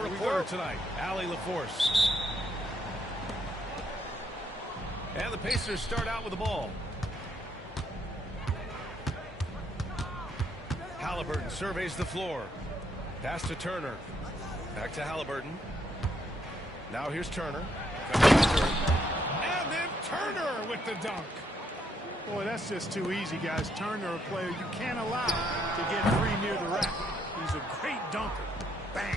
our reporter tonight, Allie LaForce. And the Pacers start out with the ball. Halliburton surveys the floor. Pass to Turner. Back to Halliburton. Now here's Turner. And then Turner with the dunk. Boy, that's just too easy, guys. Turner, a player you can't allow to get free near the rack. He's a great dunker. Bang.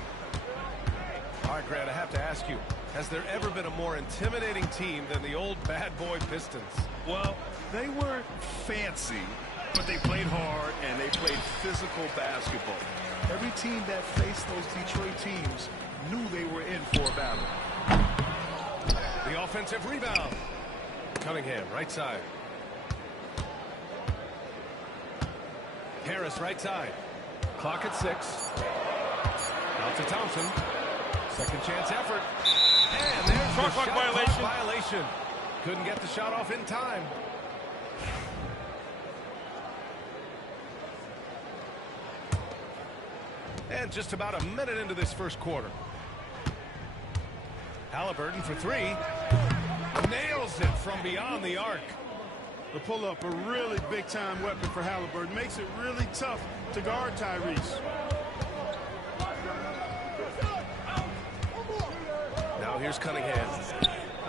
All right, Grant, I have to ask you, has there ever been a more intimidating team than the old bad boy Pistons? Well, they weren't fancy, but they played hard and they played physical basketball. Every team that faced those Detroit teams knew they were in for a battle. The offensive rebound. Cunningham, right side. Harris, right side. Clock at 6. Out to Thompson. Second chance effort. And there's the shot violation. Couldn't get the shot off in time. And just about a minute into this first quarter. Halliburton for 3. Nails it from beyond the arc. The pull-up, a really big-time weapon for Halliburton. Makes it really tough to guard Tyrese. Now here's Cunningham.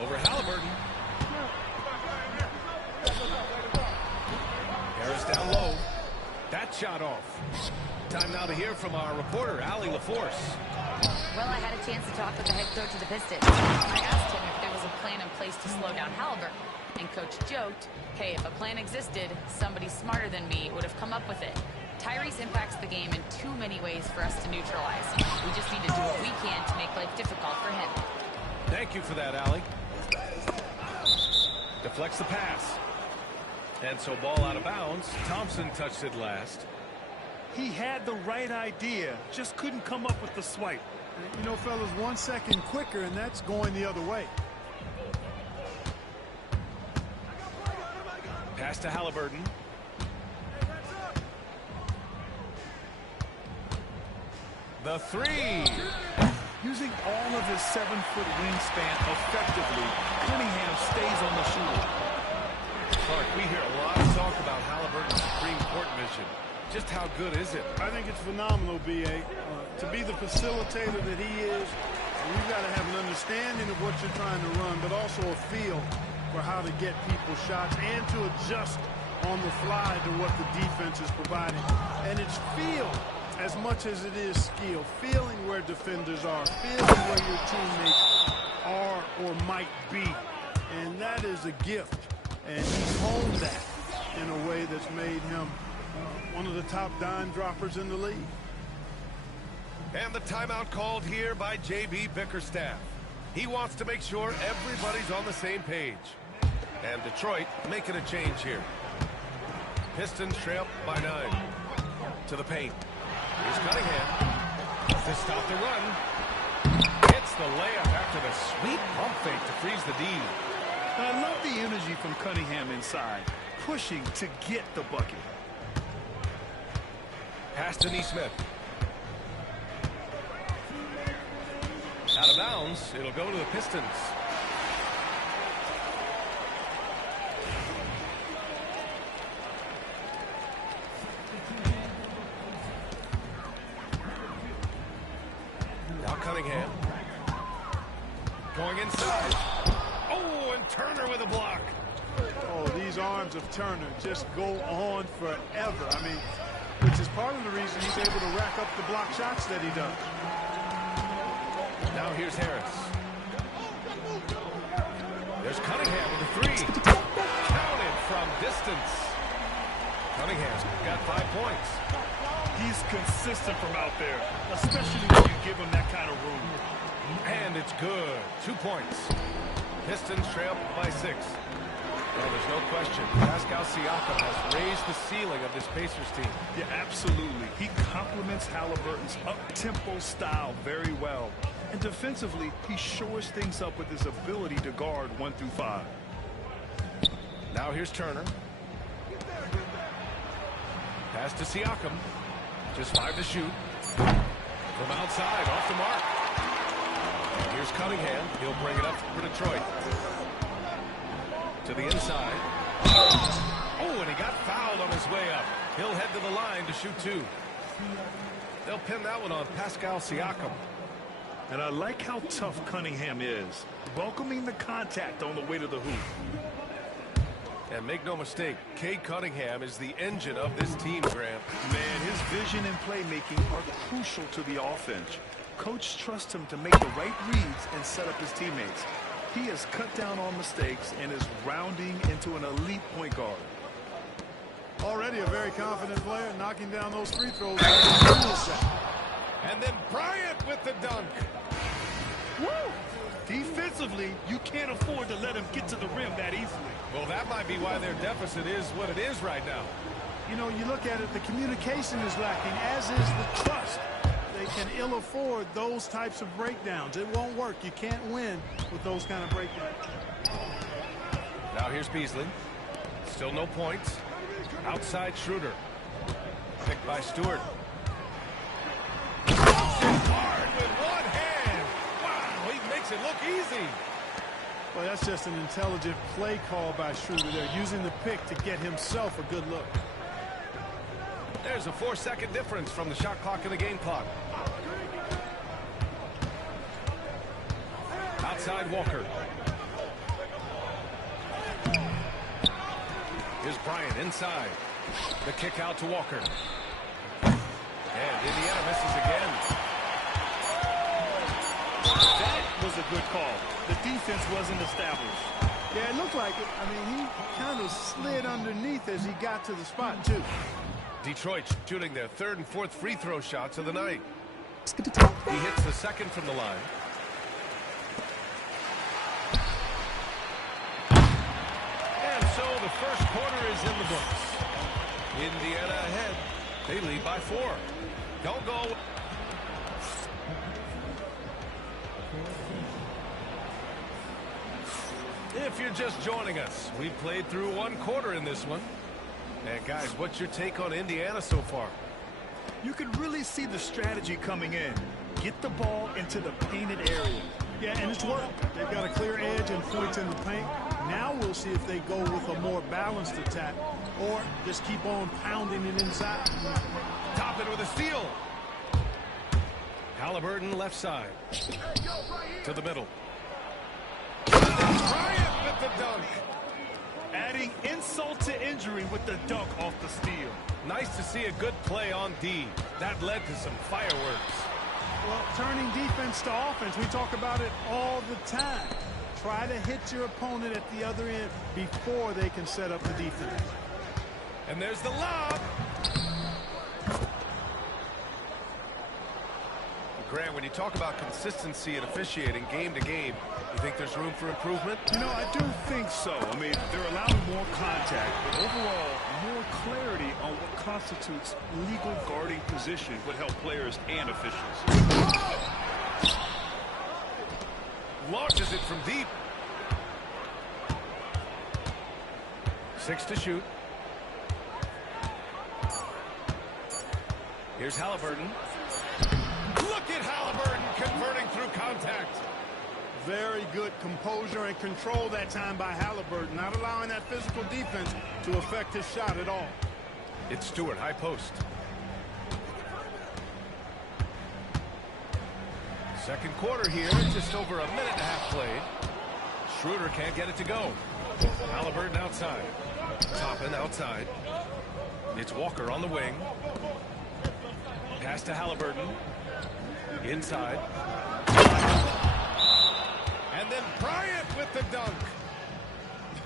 Over Halliburton. Harris down low. That shot off. Time now to hear from our reporter, Allie LaForce. Well, I had a chance to talk with the head coach of the Pistons. I asked him if there was a plan in place to slow down Halliburton. And Coach joked, hey, if a plan existed, somebody smarter than me would have come up with it. Tyrese impacts the game in too many ways for us to neutralize. We just need to do what we can to make life difficult for him. Thank you for that, Allie. Deflects the pass. And so ball out of bounds. Thompson touched it last. He had the right idea, just couldn't come up with the swipe. You know, fellas, 1 second quicker, and that's going the other way. Pass to Halliburton. The 3. Using all of his 7-foot wingspan effectively, Cunningham stays on the shooter. Clark, we hear a lot of talk about Halliburton's supreme court mission. Just how good is it? I think it's phenomenal, B.A. To be the facilitator that he is, you've got to have an understanding of what you're trying to run, but also a feel for how to get people shots and to adjust on the fly to what the defense is providing. And it's feel as much as it is skill. Feeling where defenders are, feeling where your teammates are or might be. And that is a gift. And he's honed that in a way that's made him one of the top dime droppers in the league. And the timeout called here by J.B. Bickerstaff. He wants to make sure everybody's on the same page. And Detroit making a change here. Pistons trail by 9. To the paint. Here's Cunningham. To stop the run. Hits the layup after the sweet pump fake to freeze the D. I love the energy from Cunningham inside, pushing to get the bucket. Pass to Nesmith. Out of bounds. It'll go to the Pistons. Now Cunningham. Going inside. Oh, and Turner with a block. Oh, these arms of Turner just go on forever. I mean, which is part of the reason he's able to rack up the block shots that he does. Now here's Harris. There's Cunningham with a 3. Counted from distance. Cunningham's got 5 points. He's consistent from out there, especially when you give him that kind of room. And it's good. 2 points. Pistons trail by 6. Well, there's no question. Pascal Siakam has raised the ceiling of this Pacers team. Yeah, absolutely. He complements Halliburton's up-tempo style very well. And defensively, he shores things up with his ability to guard 1 through 5. Now here's Turner. Pass to Siakam. Just 5 to shoot. From outside, off the mark. Here's Cunningham. He'll bring it up for Detroit. To the inside. Oh, and he got fouled on his way up. He'll head to the line to shoot two. They'll pin that one on Pascal Siakam. And I like how tough Cunningham is, welcoming the contact on the way to the hoop. And make no mistake, Cade Cunningham is the engine of this team, Grant. Man, his vision and playmaking are crucial to the offense. Coach trusts him to make the right reads and set up his teammates. He has cut down on mistakes and is rounding into an elite point guard. Already a very confident player, knocking down those free throws. And then Bryant with the dunk. Woo! Defensively, you can't afford to let him get to the rim that easily. Well, that might be why their deficit is what it is right now. You know, you look at it, the communication is lacking, as is the trust. They can ill afford those types of breakdowns. It won't work. You can't win with those kind of breakdowns. Now here's Beasley. Still no points. Outside Schroeder. Picked by Stewart. Hard with one hand. Wow, he makes it look easy. Well, that's just an intelligent play call by Schroeder. They're using the pick to get himself a good look. There's a 4-second difference from the shot clock and the game clock. Outside Walker. Here's Bryant inside. The kick out to Walker. And Indiana misses again. That was a good call. The defense wasn't established. Yeah, it looked like it. I mean, he kind of slid underneath as he got to the spot, too. Detroit shooting their third and fourth free throw shots of the night. He hits the second from the line. And so the first quarter is in the books. Indiana ahead. They lead by 4. Don't go. If you're just joining us, we've played through one quarter in this one. And guys, what's your take on Indiana so far? You can really see the strategy coming in. Get the ball into the painted area. Yeah, and it's worked. They've got a clear edge and points in the paint. Now we'll see if they go with a more balanced attack or just keep on pounding it inside. Top it with a steal. Halliburton left side. To the middle. Bryant with the dunk. Adding insult to injury with the dunk off the steal. Nice to see a good play on D. That led to some fireworks. Well, turning defense to offense, we talk about it all the time. Try to hit your opponent at the other end before they can set up the defense. And there's the lob. Grant, when you talk about consistency and officiating game to game, you think there's room for improvement? You know, I do think so. I mean, they're allowing more contact, but overall, more clarity on what constitutes legal guarding position would help players and officials. Launches it from deep. 6 to shoot. Here's Halliburton. Look at Halliburton converting through contact. Very good composure and control that time by Halliburton, not allowing that physical defense to affect his shot at all. It's Stewart, high post. Second quarter here, just over a minute and a half played. Schroeder can't get it to go. Halliburton outside. Toppin outside. It's Walker on the wing. Pass to Halliburton. Inside. And then Bryant with the dunk.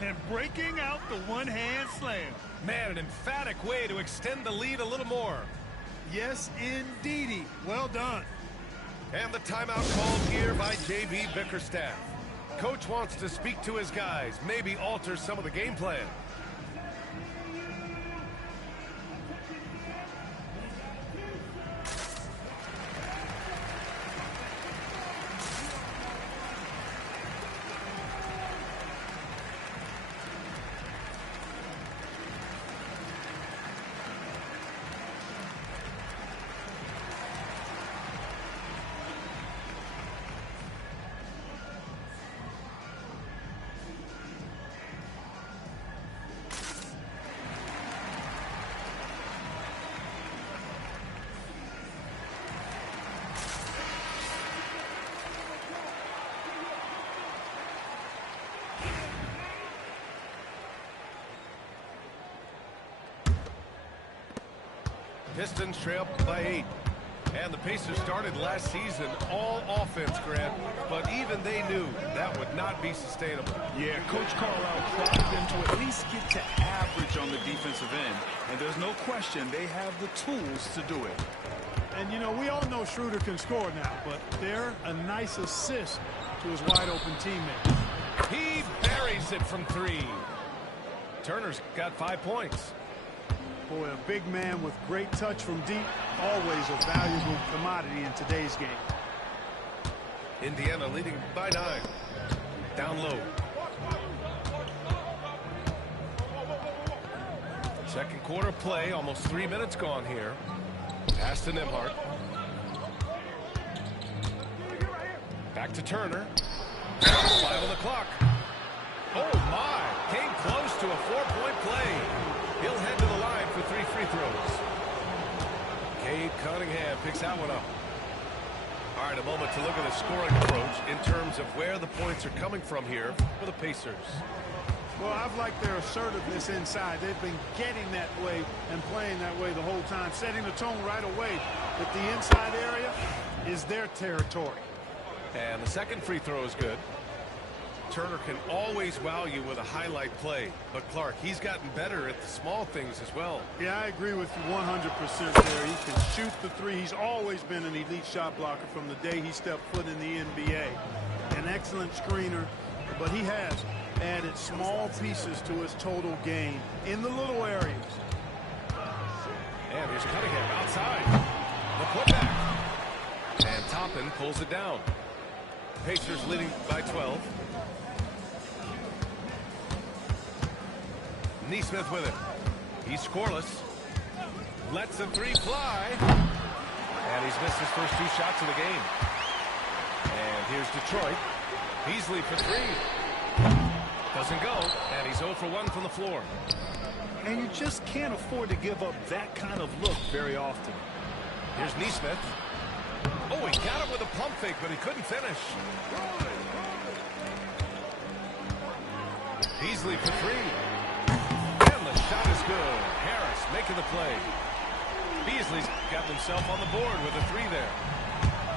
And breaking out the one-hand slam. Man, an emphatic way to extend the lead a little more. Yes, indeedy. Well done. And the timeout called here by J.B. Bickerstaff. Coach wants to speak to his guys, maybe alter some of the game plan. Pistons trail by 8. And the Pacers started last season all offense, Grant, but even they knew that would not be sustainable. Yeah, Coach Carlisle prodded them to at least get to average on the defensive end. And there's no question they have the tools to do it. And, you know, we all know Schroeder can score now, but they're a nice assist to his wide-open teammate. He buries it from 3. Turner's got 5 points. Boy, a big man with great touch from deep, always a valuable commodity in today's game. Indiana leading by 9. Down low. Second quarter play, almost 3 minutes gone here. Pass to Nembhard. Back to Turner. 5 on the clock. Oh, my. Came close to a 4-point play. He'll head to the line for 3 free throws. Cade Cunningham picks that one up. All right, a moment to look at the scoring approach in terms of where the points are coming from here for the Pacers. Well, I've liked their assertiveness inside. They've been getting that way and playing that way the whole time, setting the tone right away that the inside area is their territory. And the second free throw is good. Turner can always wow you with a highlight play. But, Clark, he's gotten better at the small things as well. Yeah, I agree with you 100% there. He can shoot the 3. He's always been an elite shot blocker from the day he stepped foot in the NBA. An excellent screener, but he has added small pieces to his total game in the little areas. And here's Cunningham outside. The putback. And Toppin pulls it down. Pacers leading by 12. Nesmith with it. He's scoreless. Lets the 3 fly. And he's missed his first 2 shots of the game. And here's Detroit. Beasley for 3. Doesn't go. And he's 0 for 1 from the floor. And you just can't afford to give up that kind of look very often. Here's Nesmith. Oh, he got him with a pump fake, but he couldn't finish. Beasley for 3. The shot is good. Harris making the play. Beasley's got himself on the board with a 3 there.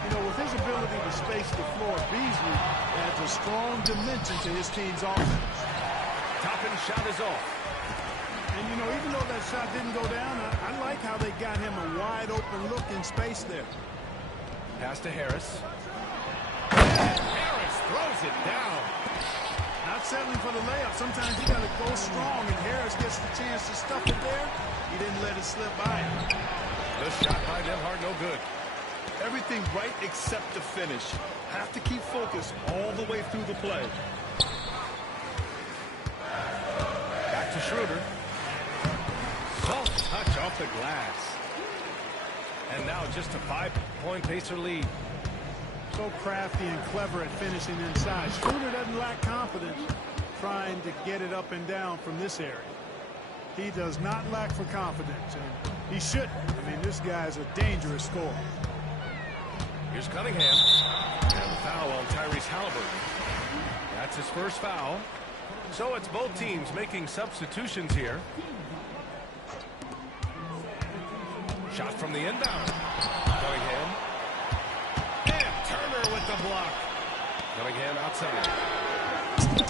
You know, with his ability to space the floor, Beasley adds a strong dimension to his team's offense. Toppin shot is off. And, you know, even though that shot didn't go down, I like how they got him a wide-open look in space there. Pass to Harris. Harris throws it down. Not settling for the layup. Sometimes you got to go strong, and Harris gets the chance to stuff it there. He didn't let it slip by him. The shot by Nembhard, no good. Everything right except the finish. Have to keep focused all the way through the play. Back to Schroeder. Soft touch off the glass. And now just a 5-point Pacer lead. So crafty and clever at finishing inside. Schroeder doesn't lack confidence trying to get it up and down from this area. He does not lack for confidence, and he shouldn't. I mean, this guy's a dangerous scorer. Here's Cunningham. And the foul on Tyrese Halliburton. That's his first foul. So it's both teams making substitutions here. Shot from the inbound. Cunningham. And Turner with the block. Cunningham outside.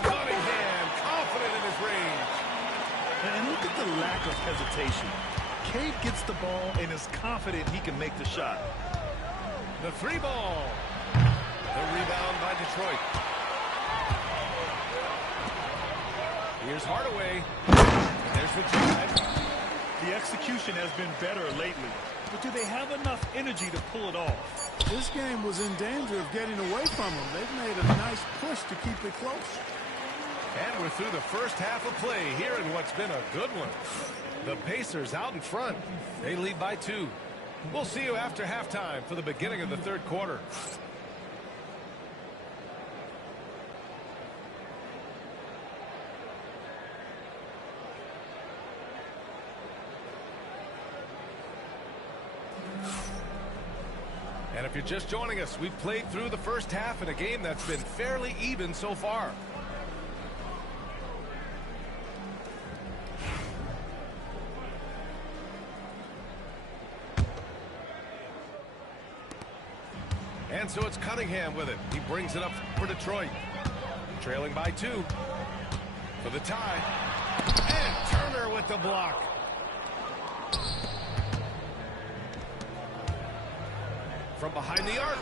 Cunningham confident in his range. And look at the lack of hesitation. Cade gets the ball and is confident he can make the shot. The 3 ball. The rebound by Detroit. Here's Hardaway. There's the drive. The execution has been better lately, but do they have enough energy to pull it off? This game was in danger of getting away from them. They've made a nice push to keep it close. And we're through the first half of play here in what's been a good one. The Pacers out in front. They lead by 2. We'll see you after halftime for the beginning of the third quarter. And if you're just joining us, we've played through the first half in a game that's been fairly even so far. And so it's Cunningham with it. He brings it up for Detroit. Trailing by 2 for the tie. And Turner with the block. From behind the arc.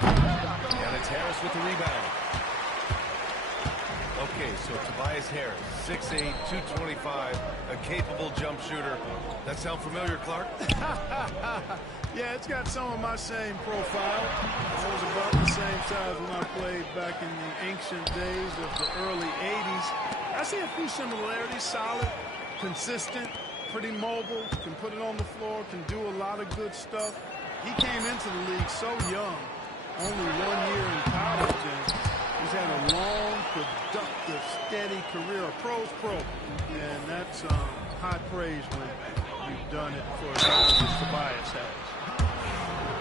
And it's Harris with the rebound. Okay, so Tobias Harris, 6'8", 225, a capable jump shooter. That sound familiar, Clark? Yeah, it's got some of my same profile. I was about the same size when I played back in the ancient days of the early 80s. I see a few similarities. Solid, consistent, pretty mobile, can put it on the floor, can do a lot of good stuff. He came into the league so young, only 1 year in college, and he's had a long, productive, steady career, a pro's pro. And that's high praise when you've done it for as long as Tobias has.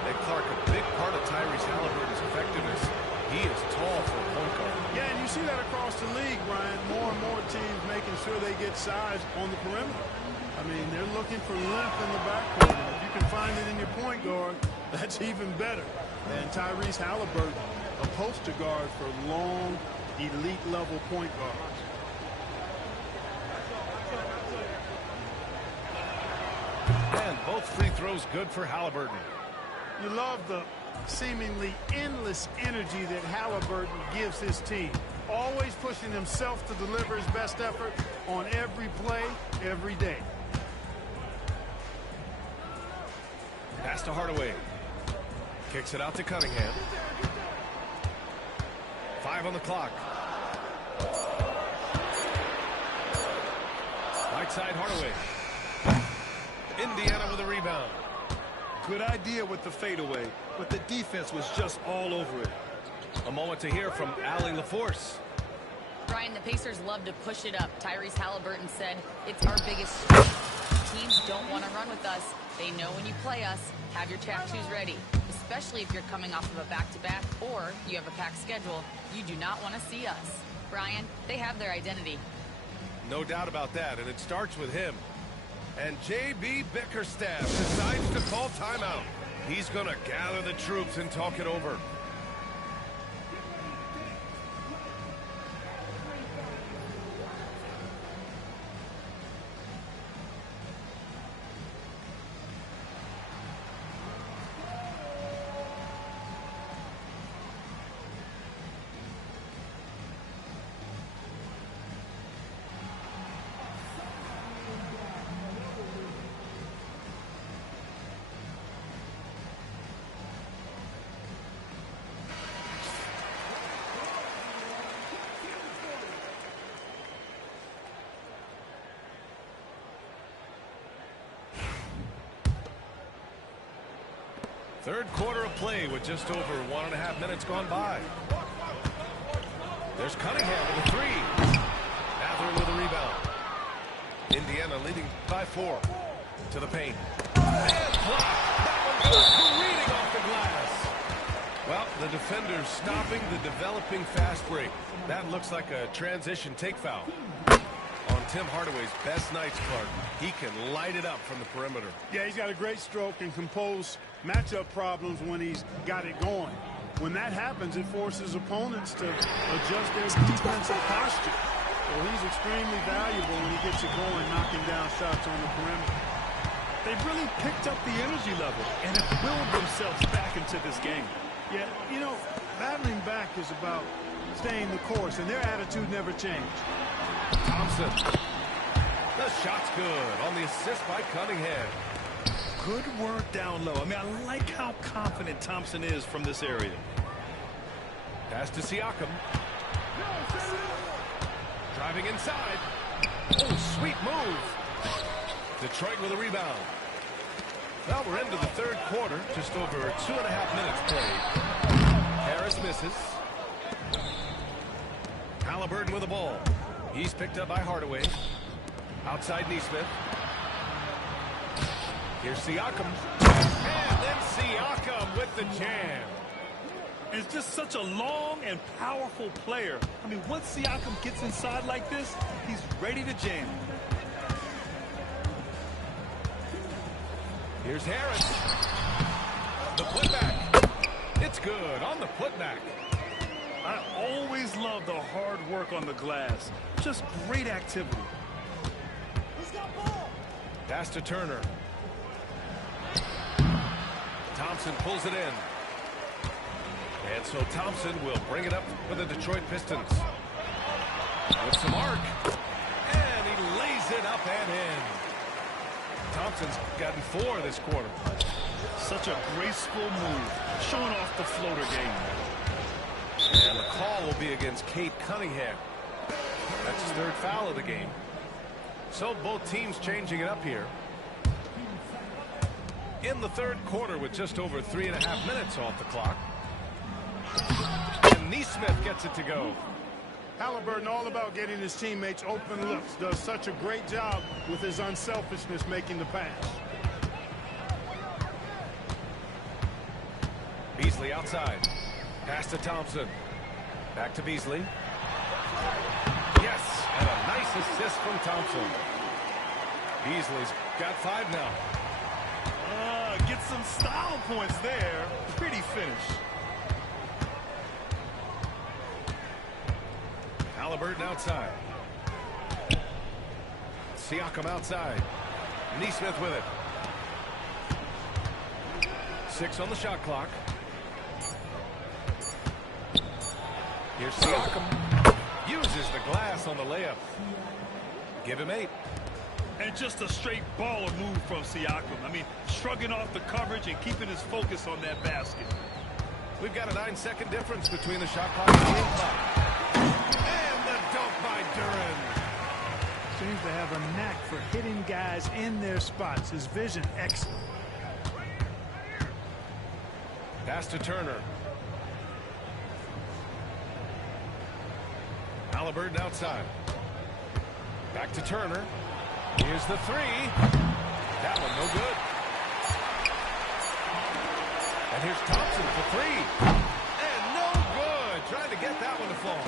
Hey, Clark, a big part of Tyrese Halliburton's effectiveness, he is tall for a point guard. Yeah, and you see that across the league, Brian. More and more teams making sure they get size on the perimeter. I mean, they're looking for length in the backcourt. And if you can find it in your point guard, that's even better. And Tyrese Halliburton, a poster guard for long, elite-level point guards. And both free throws good for Halliburton. You love the seemingly endless energy that Halliburton gives his team. Always pushing himself to deliver his best effort on every play, every day. Pass to Hardaway. Kicks it out to Cunningham. 5 on the clock. Right side, Hardaway. Indiana with a rebound. Good idea with the fadeaway, but the defense was just all over it. A moment to hear from Allie LaForce. Brian, the Pacers love to push it up. Tyrese Halliburton said, it's our biggest strength. Teams don't want to run with us. They know when you play us, have your track shoes ready. Especially if you're coming off of a back-to-back or you have a packed schedule. You do not want to see us. Brian, they have their identity. No doubt about that, and it starts with him. And J.B. Bickerstaff decides to call timeout. He's going to gather the troops and talk it over. Third quarter of play with just over 1.5 minutes gone by. There's Cunningham with a 3. Mathurin with a rebound. Indiana leading by 4 to the paint. And blocked. That one goes careening off the glass. Well, the defender's stopping the developing fast break. That looks like a transition take foul. On Tim Hardaway's best nights, Clark, he can light it up from the perimeter. Yeah, he's got a great stroke and can pose matchup problems when he's got it going. When that happens, it forces opponents to adjust their defensive posture. So he's extremely valuable when he gets it going, knocking down shots on the perimeter. They've really picked up the energy level and have willed themselves back into this game. Yeah, you know, battling back is about staying the course, and their attitude never changed. Thompson. The shot's good on the assist by Cunningham. Good work down low. I mean, I like how confident Thompson is from this area. Pass to Siakam. Driving inside. Oh, sweet move. Detroit with a rebound. Well, we're into the third quarter. Just over 2.5 minutes played. Harris misses. Halliburton with the ball. He's picked up by Hardaway. Outside Nesmith. Here's Siakam. And then Siakam with the jam. And it's just such a long and powerful player. I mean, once Siakam gets inside like this, he's ready to jam. Here's Harris. The putback. It's That's good on the putback. I always love the hard work on the glass. Just great activity. Pass to Turner. Thompson pulls it in. And so Thompson will bring it up for the Detroit Pistons. With some arc. And he lays it up and in. Thompson's gotten 4 this quarter. Such a graceful move, showing off the floater game. And the call will be against Cade Cunningham. That's his 3rd foul of the game. So both teams changing it up here. In the 3rd quarter with just over 3.5 minutes off the clock. And Nesmith gets it to go. Halliburton all about getting his teammates open looks. Does such a great job with his unselfishness making the pass. Beasley outside. Pass to Thompson. Back to Beasley. Yes, and a nice assist from Thompson. Beasley's got 5 now. Get some style points there. Pretty finish. Halliburton outside. Siakam outside. Nesmith with it. 6 on the shot clock. Here's Siakam. Uses the glass on the layup. Give him 8. And just a straight baller move from Siakam. I mean, shrugging off the coverage and keeping his focus on that basket. We've got a 9-second difference between the shot clock and the game clock. And the dunk by Duren. Seems to have a knack for hitting guys in their spots. His vision excellent. Pass to Turner. Halliburton outside. Back to Turner. Here's the 3. That one no good. And here's Thompson for 3. And no good. Trying to get that one to fall.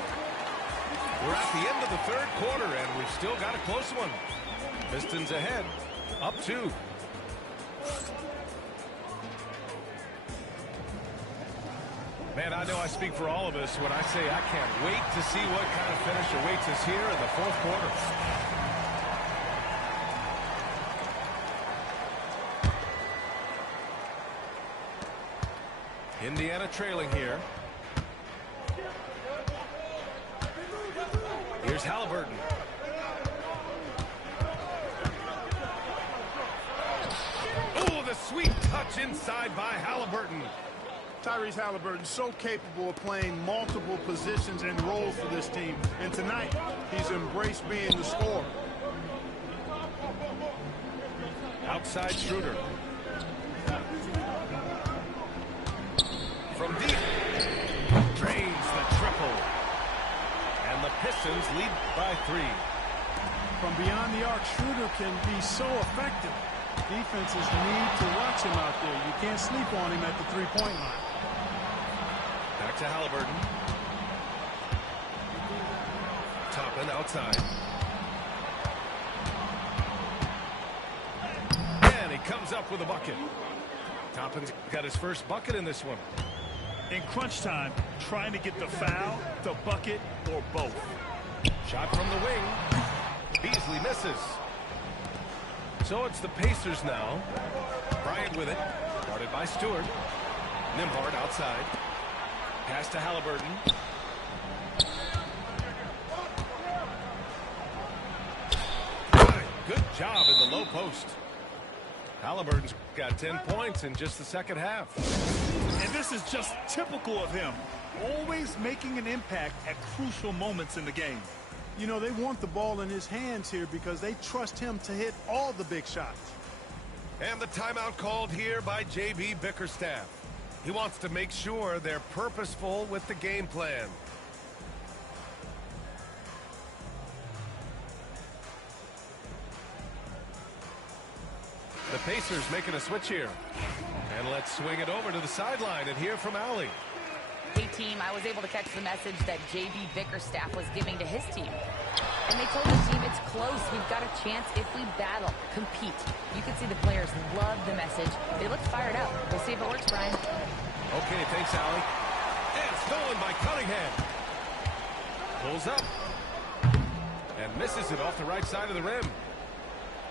We're at the end of the 3rd quarter, and we've still got a close one. Pistons ahead. Up 2. Man, I know I speak for all of us when I say I can't wait to see what kind of finish awaits us here in the 4th quarter. Indiana trailing here. Here's Halliburton. Oh, the sweet touch inside by Halliburton. Tyrese Halliburton so capable of playing multiple positions and roles for this team. And tonight, he's embraced being the scorer. Outside Schroeder. From deep. Drains the triple. And the Pistons lead by 3. From beyond the arc, Schroeder can be so effective. Defenses need to watch him out there. You can't sleep on him at the 3-point line. Back to Halliburton. Toppin outside. And he comes up with a bucket. Toppin's got his first bucket in this one. In crunch time, trying to get the foul, the bucket, or both. Shot from the wing. Beasley misses. So it's the Pacers now. Bryant with it. Guarded by Stewart. Nembhard outside. Pass to Halliburton. Good job in the low post. Halliburton's got 10 points in just the 2nd half. And this is just typical of him. Always making an impact at crucial moments in the game. You know, they want the ball in his hands here because they trust him to hit all the big shots. And the timeout called here by J.B. Bickerstaff. He wants to make sure they're purposeful with the game plan. The Pacers making a switch here. And let's swing it over to the sideline and hear from Allie. Hey, team, I was able to catch the message that J.B. Bickerstaff was giving to his team. And they told the team it's close. We've got a chance if we battle, compete. You can see the players love the message. They look fired up. We'll see if it works, Brian. Okay, thanks, Allie. And stolen by Cunningham. Pulls up. And misses it off the right side of the rim.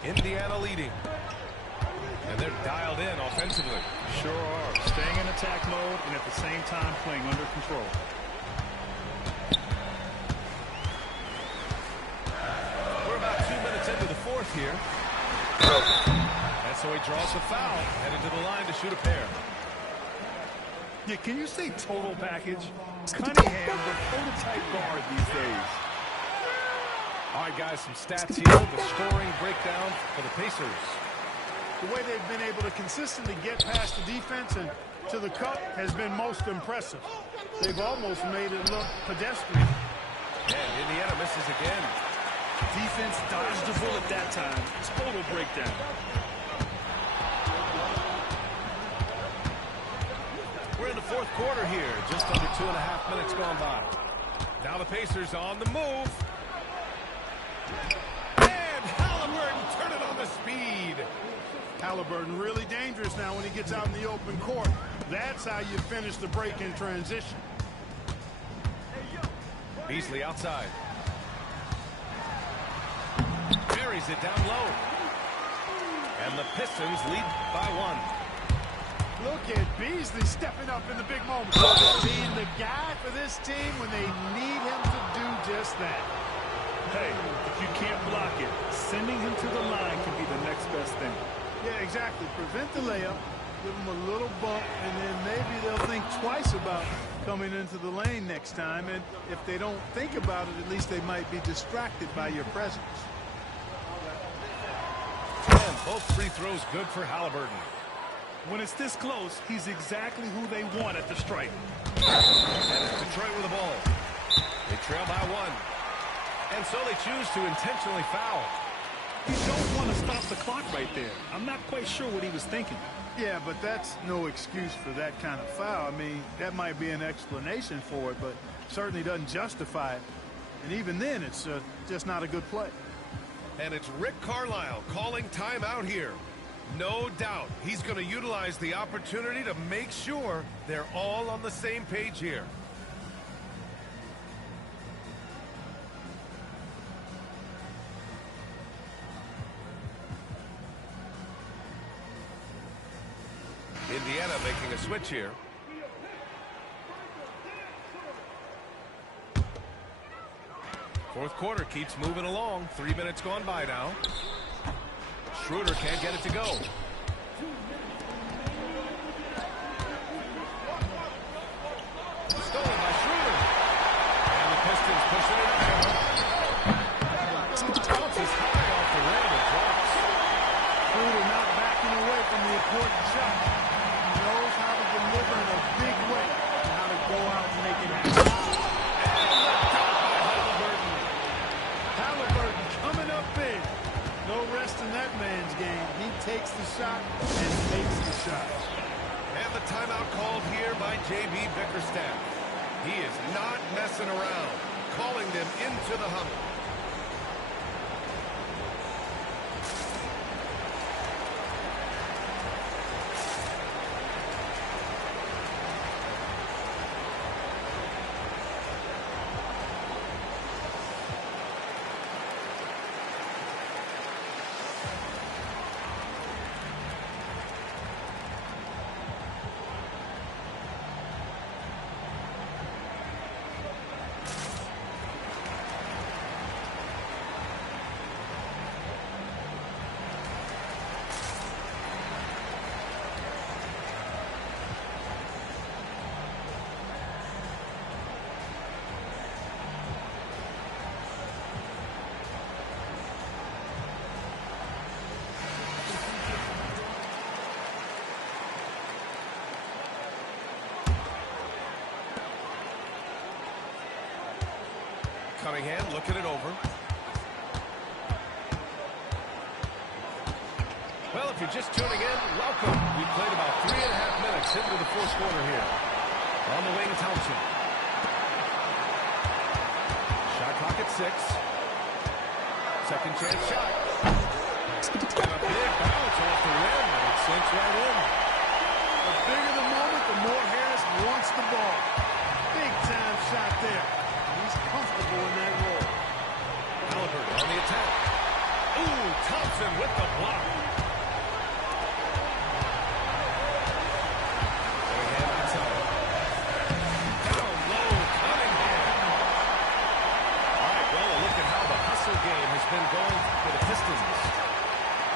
Indiana leading. And they're dialed in offensively. Sure are. Staying in attack mode and at the same time playing under control. We're about 2 minutes into the fourth here. And so he draws the foul. Headed to the line to shoot a pair. Yeah, can you say total package? Cunningham, the prototype guard these days. All right, guys, some stats here. The scoring breakdown for the Pacers. The way they've been able to consistently get past the defense and to the cup has been most impressive. They've almost made it look pedestrian. And Indiana misses again. Defense dodged the bullet that time. Total breakdown. We're in the fourth quarter here. Just under 2.5 minutes gone by. Now the Pacers on the move. And Halliburton turn it on the speed. Halliburton really dangerous now when he gets out in the open court. That's how you finish the break in transition. Beasley outside. Buries it down low. And the Pistons lead by 1. Look at Beasley stepping up in the big moments. Being the guy for this team when they need him to do just that. Hey, if you can't block it, sending him to the line can be the next best thing. Yeah, exactly. Prevent the layup, give them a little bump, and then maybe they'll think twice about coming into the lane next time. And if they don't think about it, at least they might be distracted by your presence. And both free throws good for Halliburton. When it's this close, he's exactly who they want at the stripe. And it's Detroit with the ball. They trail by 1. And so they choose to intentionally foul. You don't want to stop the clock right there. I'm not quite sure what he was thinking. Yeah, but that's no excuse for that kind of foul. I mean, that might be an explanation for it, but certainly doesn't justify it. And even then, it's just not a good play. And it's Rick Carlisle calling timeout here. No doubt he's going to utilize the opportunity to make sure they're all on the same page here. Indiana making a switch here. Fourth quarter keeps moving along. 3 minutes gone by now. Schroeder can't get it to go. Stolen by Schroeder. And the Pistons pushing it up. Bounces high off the rim and drops. Schroeder not backing away from the important shot. He knows how to deliver in a big way and how to go out and make it happen. Halliburton coming up big. No rest in that man's game. He takes the shot and makes the shot. And the timeout called here by J.B. Bickerstaff. He is not messing around, calling them into the huddle. Cunningham looking it over. Well, if you're just tuning in, welcome. We played about 3.5 minutes into the fourth quarter here. On the wing, Thompson. Shot clock at 6. Second chance shot. And a big bounce off the rim, and it sinks right in. The bigger the moment, the more hair wants the ball. Big time shot there. He's comfortable in that role. Halliburton on the attack. Ooh, Thompson with the block. Cunningham outside. Down low, Cunningham. All right, well, a look at how the hustle game has been going for the Pistons.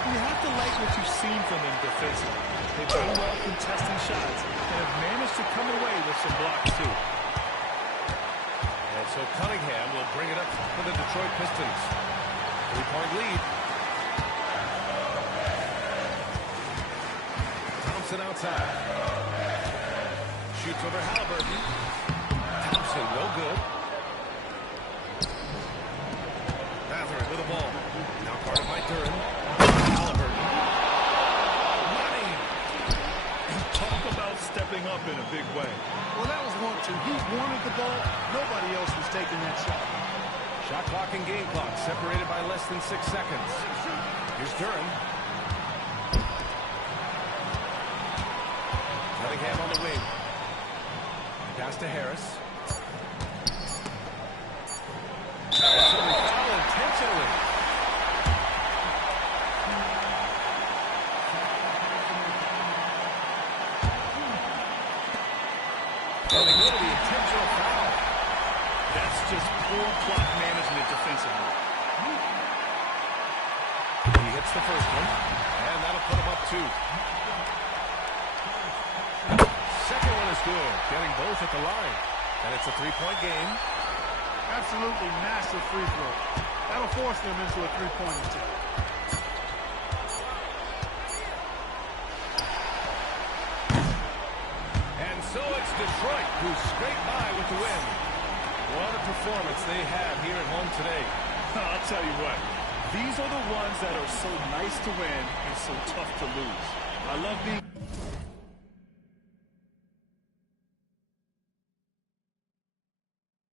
You have to like what you've seen from them defensively. They've done well contesting shots and have managed to come away with some blocks, too. And so Cunningham will bring it up for the Detroit Pistons. 3-point lead. Thompson outside. Shoots over Halliburton. Thompson, no good. Mathurin with the ball. Now guarded by Duren. Halliburton. Money. Talk about stepping up in a big way. Well, that was 1-2. He wanted the ball. Nobody else was taking that shot. Shot clock and game clock separated by less than 6 seconds. Here's Duren. Cunningham on the wing. Pass to Harris. Foul intentionally. And they go to the intentional foul. That's just poor clock management defensively. He hits the first one, and that'll put him up 2. Second one is good, getting both at the line. And it's a 3-point game. Absolutely massive free throw. That'll force them into a three-point attempt. And so it's Detroit who scrape by with the win. What a performance they have here at home today. I'll tell you what, these are the ones that are so nice to win and so tough to lose. I love being